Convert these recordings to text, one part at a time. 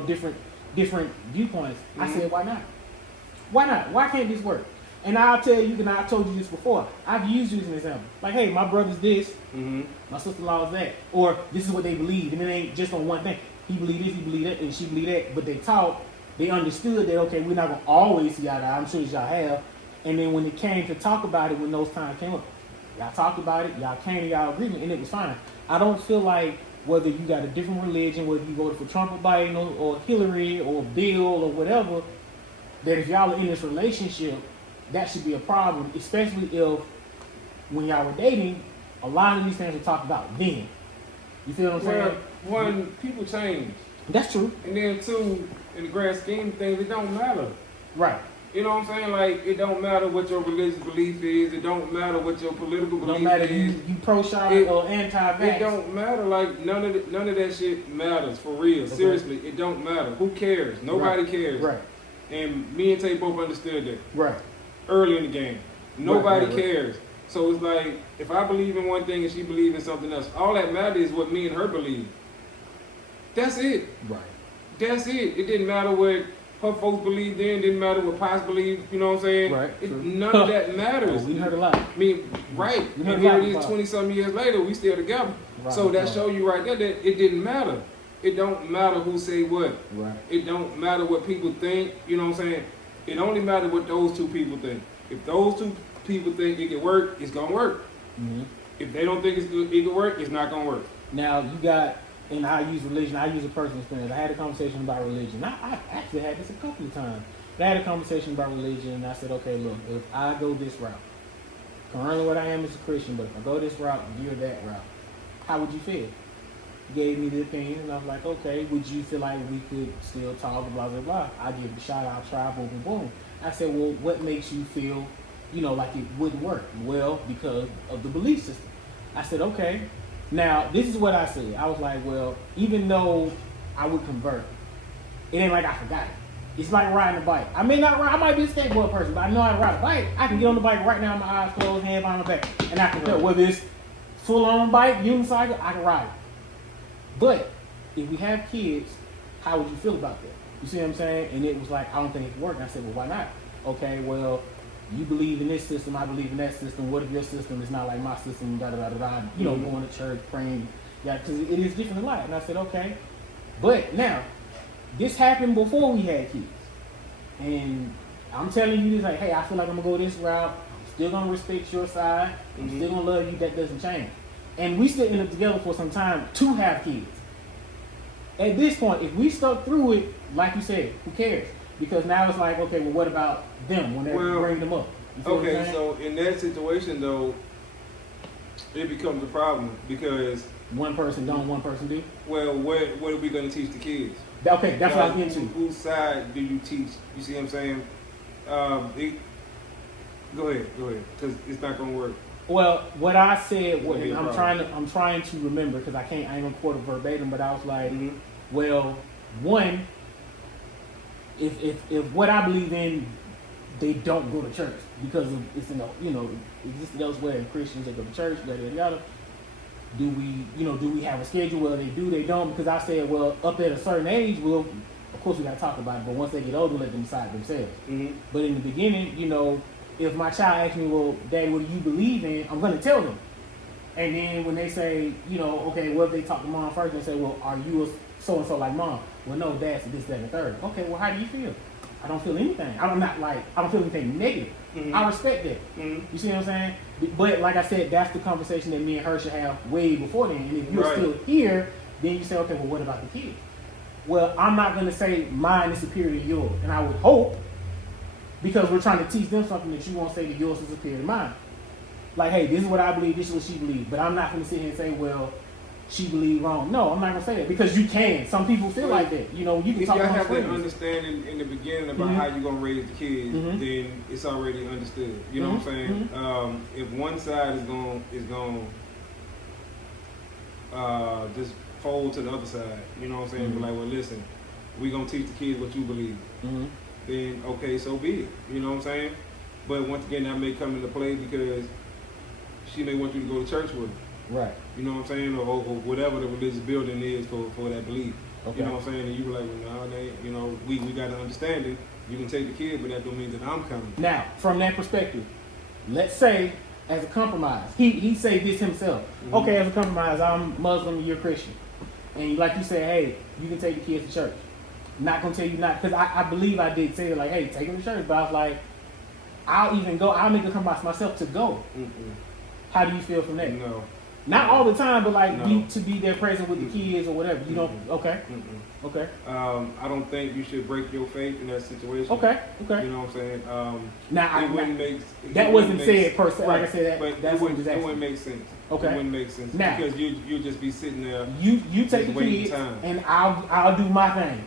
different viewpoints. I said, why not? Why not? Why can't this work? And I'll tell you, and I told you this before, I've used you as an example. Like, hey, my brother's this, my sister-in-law is that. Or this is what they believe, and it ain't just on one thing. He believed this, he believed that, and she believed that. But they taught, they understood that, okay, we're not going to always see eye to eye. I'm sure y'all have. And then when it came to talk about it, when those times came up, y'all talked about it, y'all came to y'all agreement, and it was fine. I don't feel like whether you got a different religion, whether you voted for Trump or Biden or Hillary or Bill or whatever, that if y'all are in this relationship, that should be a problem, especially if when y'all were dating, a lot of these things were talked about then. You feel what I'm saying? One, people change. That's true. And then two, in the grand scheme of things, it don't matter. Right. You know what I'm saying? Like, it don't matter what your religious belief is. It don't matter what your political belief is. No matter you pro-shot or anti-vax. It don't matter. Like, none of that shit matters, for real. Okay. Seriously, it don't matter. Who cares? Nobody cares. Right. And me and Tay both understood that. Right. Early in the game. Nobody cares. So it's like, if I believe in one thing and she believes in something else, all that matters is what me and her believe. That's it. Right. That's it. It didn't matter what her folks believed in, didn't matter what Pops believed, you know what I'm saying? Right. None of that matters. We heard a lot. I mean, right. And here it is 20-some years later, we still together. Right. So that show you right there that it didn't matter. It don't matter who say what. Right. It don't matter what people think, you know what I'm saying? It only matters what those two people think. If those two people think it can work, it's going to work. Mm-hmm. If they don't think it can work, it's not going to work. Now, you got, and I use religion, I use a personal experience. I had a conversation about religion. I actually had this a couple of times. I had a conversation about religion, and I said, okay, look, if I go this route, currently what I am is a Christian, but if I go this route and you're that route, how would you feel? He gave me the opinion, and I was like, okay, would you feel like we could still talk, blah, blah, blah? I give it a shot, I'll try, boom, boom, boom. I said, well, what makes you feel, like it wouldn't work? Well, because of the belief system. I said, okay. Now, this is what I said. I was like, well, even though I would convert, it ain't like I forgot it. It's like riding a bike. I may not ride, I might be a skateboard person, but I know how to ride a bike. I can get on the bike right now with my eyes closed, hand behind my back, and I can tell whether it's full-on bike, unicycle, I can ride it. But if we have kids, how would you feel about that? You see what I'm saying? And it was like, I don't think it can work. And I said, well, why not? Okay, well, you believe in this system, I believe in that system. What if your system is not like my system, da-da-da-da-da, going to church, praying. Yeah, because it is different a lot. And I said, okay. But now, this happened before we had kids. And I'm telling you this, like, hey, I feel like I'm going to go this route. I'm still going to respect your side. I'm still going to love you. That doesn't change. And we still end up together for some time to have kids. At this point, if we stuck through it, like you said, who cares? Because now it's like, okay, well, what about them when they bring them up? Okay, so in that situation, though, it becomes a problem because one person don't, one person do. Well, what are we going to teach the kids? Okay, that's what I was getting to. Whose side do you teach? You see what I'm saying? Go ahead, because it's not going to work. Well, what I said, I'm trying to remember because I ain't gonna quote it verbatim, but I was like, well, one, if what I believe in, they don't go to church because it's in existed elsewhere in Christians that go to church, yada yada yada. Do we have a schedule where they do, they don't? Because I said, well, up at a certain age, well, of course we gotta talk about it, but once they get older, let them decide themselves. But in the beginning, if my child asks me, well, Daddy, what do you believe in? I'm going to tell them. And then when they say, okay, well, if they talk to Mom first, they say, well, are you a so-and-so like Mom? Well, no, Dad's this, that, and the third. Okay, well, how do you feel? I don't feel anything. I don't feel anything negative. I respect that. You see what I'm saying? But like I said, that's the conversation that me and her should have way before then. And if you're still here, then you say, okay, well, what about the kid? Well, I'm not going to say mine is superior to yours. And I would hope, because we're trying to teach them something that you won't say that yours is superior to mine. Like, hey, this is what I believe, this is what she believes. But I'm not going to sit here and say, well, she believed wrong. No, I'm not going to say that because you can. Some people feel like that. You can if talk y'all about have that understanding in the beginning about how you're going to raise the kids, then it's already understood. You know what I'm saying? If one side is going just fold to the other side, you know what I'm saying? Be like, well, listen, we're going to teach the kids what you believe. Then okay, so be it. You know what I'm saying? But once again, that may come into play because she may want you to go to church with her. Right. You know what I'm saying? Or whatever the religious building is for that belief. Okay. You know what I'm saying? And you were like, well, no, they, you know, we got to understand it. You can take the kid, but that don't mean that I'm coming. Now, from that perspective, let's say as a compromise, he say this himself. Mhm. Okay, as a compromise, I'm Muslim, you're Christian, and like you say, hey, you can take the kids to church. Not gonna tell you not, because I believe I did say it like, hey, take them to church, but I was like, I'll even go. I'll make a compromise myself to go. Mm-mm. How do you feel from that? No. Not all the time, but like No. to be there present with the kids or whatever. You don't. Okay. Mm-mm. Okay. I don't think you should break your faith in that situation. Okay. Okay. You know what I'm saying? Now It wouldn't make. that it wasn't wouldn't make said per se. Like I right, said, but that's it wouldn't make sense. Okay. It wouldn't make sense Now- because you'll just be sitting there. You take Just the wasting kids, time. and I'll do my thing.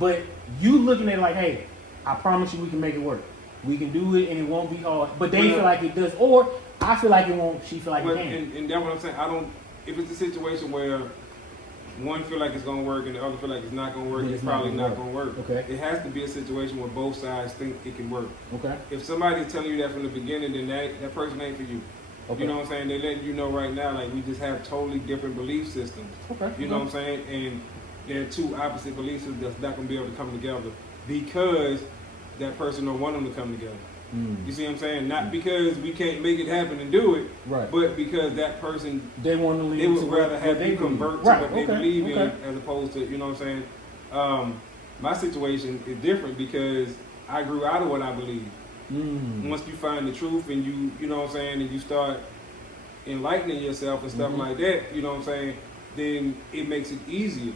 But you looking at it like, hey, I promise you we can make it work. We can do it, and it won't be hard. But they Well, feel like it does, or I feel like it won't. She feel like But, it can. and that's what I'm saying. I don't. If it's a situation where one feel like it's gonna work and the other feel like it's not gonna work, Then it's it's not probably gonna not work. gonna work. Okay. It has to be a situation where both sides think it can work. Okay. If somebody's telling you that from the beginning, then that person ain't for you. Okay. You know what I'm saying? They letting you know right now, like we just have totally different belief systems. Okay. You know what I'm saying? And they're two opposite belief systems that's not gonna be able to come together because that person don't want them to come together. You see what I'm saying? Not because we can't make it happen and do it, Right. but because that person, They want to leave. they would rather have you convert to right. what they Okay. believe Okay. in as opposed to, you know what I'm saying? My situation is different because I grew out of what I believe. Once you find the truth and you know what I'm saying, and you start enlightening yourself and stuff like that, you know what I'm saying, then it makes it easier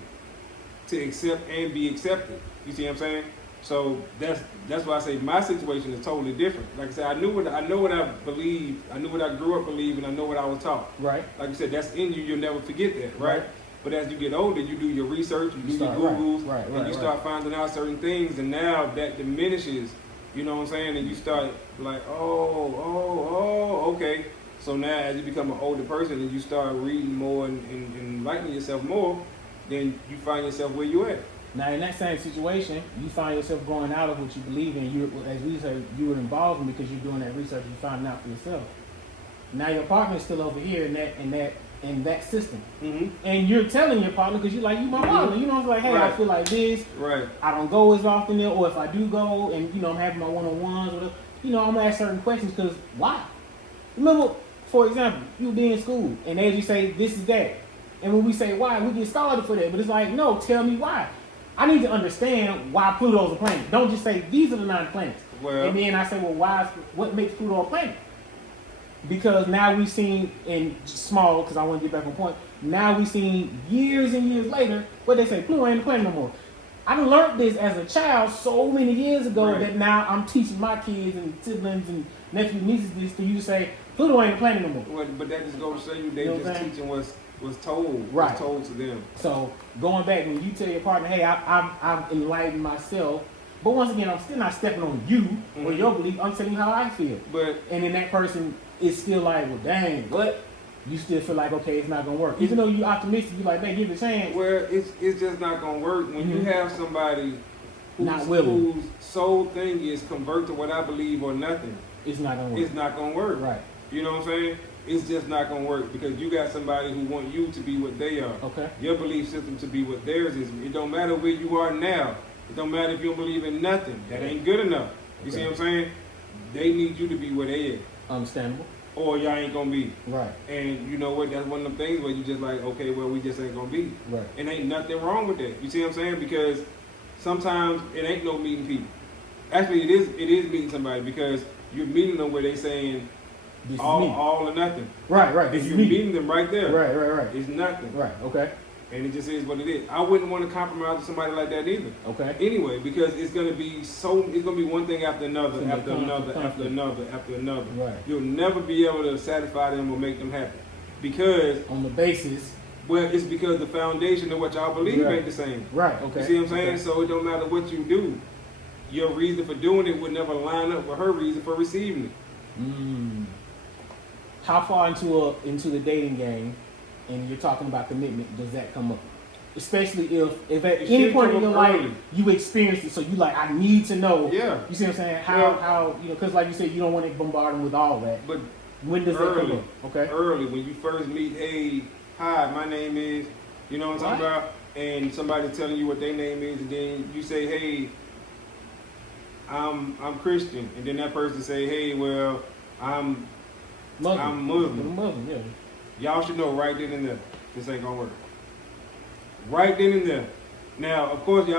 to accept and be accepted. You see what I'm saying? So that's why I say my situation is totally different. Like I said, I know what I believe, I knew what I grew up believing, I know what I was taught. Right. Like you said, that's in you, you'll never forget that, right? Right. But as you get older, you do your research, you do your start- Googles, right, and right, you right. start finding out certain things, and now that diminishes, you know what I'm saying? And you start like, okay. So now as you become an older person and you start reading more and enlightening yourself more, then you find yourself where you at. Now, in that same situation, you find yourself going out of what you believe in. You, as we say, you were involved in because you're doing that research. You find out for yourself. Now your partner is still over here in that system, and you're telling your partner because you're like, you my partner. You know, it's like, hey, I Right. feel like this. Right. I don't go as often there, or if I do go, and you know, I'm having my one-on-ones, or whatever, you know, I'm gonna ask certain questions because why? Remember, for example, you be in school, and they just say this is that, and when we say why, we get started for that. But it's like, no, tell me why. I need to understand why Pluto's a planet. Don't just say these are the 9 planets. Well, And then I say, well, what makes Pluto a planet? Because now we've seen, in small, because I want to get back on point, now we've seen years and years later, what they say, Pluto ain't a planet no more. I done learned this as a child so many years ago Right. that now I'm teaching my kids and siblings and nephews and nieces this for you to say, Pluto ain't a planet no more. but that just goes to show you they You know what just I'm saying? teaching what's told, Right. what's told to them. So going back, when you tell your partner, hey, I've enlightened myself, but once again, I'm still not stepping on you or your belief, I'm telling you how I feel. But And then that person is still like, well, dang, what? You still feel like, okay, it's not going to work. Even though you're optimistic, you're like, man, give it a chance. well, it's just not gonna work when you have somebody Not willing. whose sole thing is convert to what I believe or nothing. It's not going to work. It's not gonna work. Right. You know what I'm saying? It's just not gonna work because you got somebody who want you to be what they are. Okay. Your belief system to be what theirs is. It don't matter where you are now. It don't matter if you don't believe in nothing. That ain't good enough. You see Okay. what I'm saying? They need you to be where they are. Understandable. Or y'all ain't gonna be. Right. And you know what? That's one of them things where you just like, okay, well, we just ain't gonna be. Right. And ain't nothing wrong with that. You see what I'm saying? Because sometimes it ain't no meeting people. Actually, it is meeting somebody because you're meeting them where they saying This is me. all or nothing. Right, right. This If is you're me. meeting them right there, Right, right, right. it's nothing. Right, okay. And it just is what it is. I wouldn't want to compromise with somebody like that either. Okay. Anyway, because it's gonna be one thing after another, It's gonna after be another, conflict. after another, after another. Right. You'll never be able to satisfy them or make them happy. Because On the basis. well, it's because the foundation of what y'all believe Right. ain't the same. Right, okay. You see what I'm saying? Okay. So it don't matter what you do. Your reason for doing it would never line up with her reason for receiving it. How far into the dating game, and you're talking about commitment, does that come up? Especially if at It any should point in come your up life early. you experienced it, so you like, I need to know. Yeah. You see what I'm saying? Well- How you know? Because like you said, you don't want to bombard them with all that. But When does that early, come up? Okay. early when you first meet, hey, hi, my name is, you know what I'm talking What? about? and somebody telling you what their name is, and then you say, hey, I'm Christian, and then that person say, hey, well, I'm Muslim. Muslim, yeah. Y'all should know right then and there, this ain't gonna work. Right then and there. Now, of course, y'all